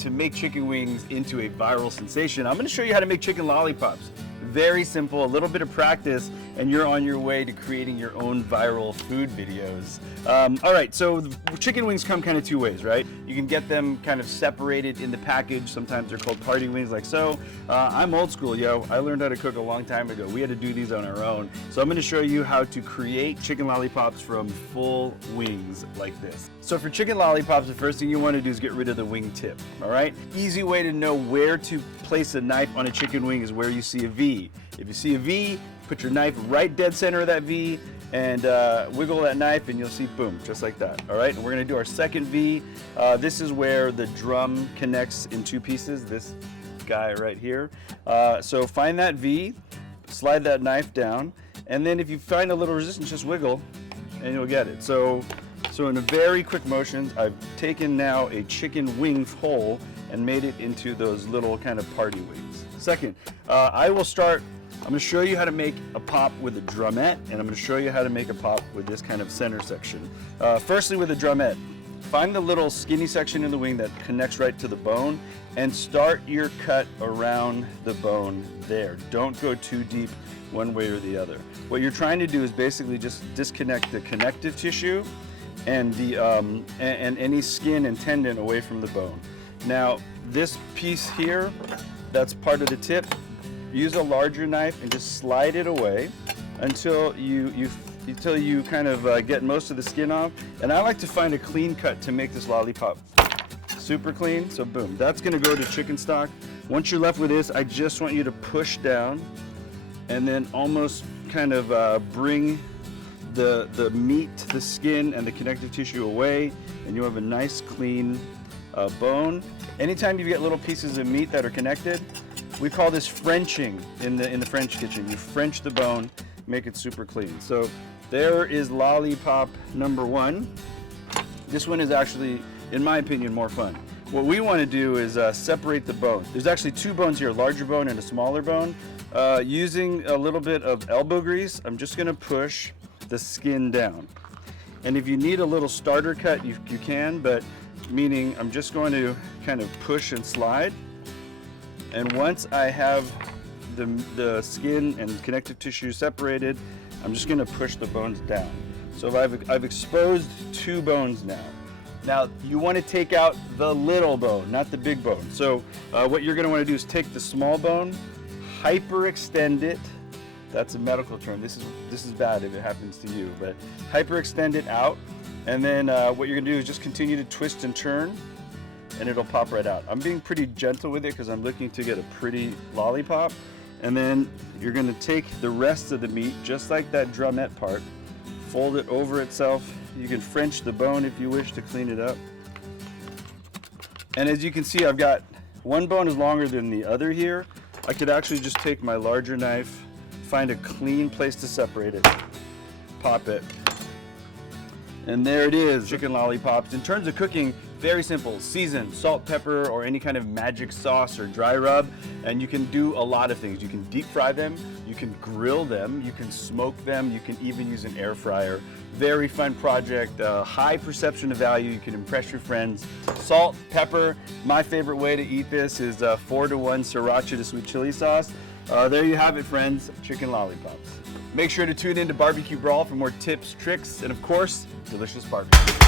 To make chicken wings into a viral sensation, I'm going to show you how to make chicken lollipops. Very simple, a little bit of practice, and you're on your way to creating your own viral food videos. All right, so chicken wings come kind of two ways, right? You can get them kind of separated in the package. Sometimes they're called party wings, like so. I'm old school, yo. I learned how to cook a long time ago. We had to do these on our own. So I'm going to show you how to create chicken lollipops from full wings like this. So for chicken lollipops, the first thing you want to do is get rid of the wing tip, all right? Easy way to know where to place a knife on a chicken wing is where you see a V. If you see a V, put your knife right dead center of that V and wiggle that knife and you'll see, boom, just like that, all right? And we're gonna do our second V. This is where the drum connects in two pieces, this guy right here. So find that V, slide that knife down, and then if you find a little resistance, just wiggle and you'll get it. So in a very quick motion, I've taken now a chicken wing whole and made it into those little kind of party wings. Second, I'm gonna show you how to make a pop with a drumette, and I'm gonna show you how to make a pop with this kind of center section. Firstly, with a drumette, find the little skinny section in the wing that connects right to the bone and start your cut around the bone there. Don't go too deep one way or the other. What you're trying to do is basically just disconnect the connective tissue and and any skin and tendon away from the bone. Now, this piece here, that's part of the tip. Use a larger knife and just slide it away until you kind of get most of the skin off. And I like to find a clean cut to make this lollipop super clean. So boom, that's gonna go to chicken stock. Once you're left with this, I just want you to push down and then almost kind of bring the meat, the skin, and the connective tissue away, and you have a nice clean bone. Anytime you get little pieces of meat that are connected, we call this Frenching in the French kitchen. You French the bone, make it super clean. So there is lollipop number one. This one is actually, in my opinion, more fun. What we want to do is separate the bone. There's actually two bones here, a larger bone and a smaller bone. Using a little bit of elbow grease, I'm just going to push the skin down. And if you need a little starter cut, you can, but meaning I'm just going to kind of push and slide. And once I have the skin and connective tissue separated, I'm just going to push the bones down. So I've exposed two bones now. Now you want to take out the little bone, not the big bone. So what you're going to want to do is take the small bone, hyperextend it. That's a medical term. This is bad if it happens to you, but hyperextend it out. And then what you're gonna do is just continue to twist and turn, and it'll pop right out. I'm being pretty gentle with it because I'm looking to get a pretty lollipop. And then you're gonna take the rest of the meat, just like that drumette part, fold it over itself. You can French the bone if you wish to clean it up. And as you can see, I've got one bone is longer than the other here. I could actually just take my larger knife, find a clean place to separate it, pop it, and there it is, chicken lollipops. In terms of cooking, very simple. Season, salt, pepper, or any kind of magic sauce or dry rub, and you can do a lot of things. You can deep fry them, you can grill them, you can smoke them, you can even use an air fryer. Very fun project, high perception of value, you can impress your friends. Salt, pepper, my favorite way to eat this is 4-to-1 sriracha to sweet chili sauce. There you have it, friends, chicken lollipops. Make sure to tune in to BBQ Brawl for more tips, tricks, and of course, delicious barbecue.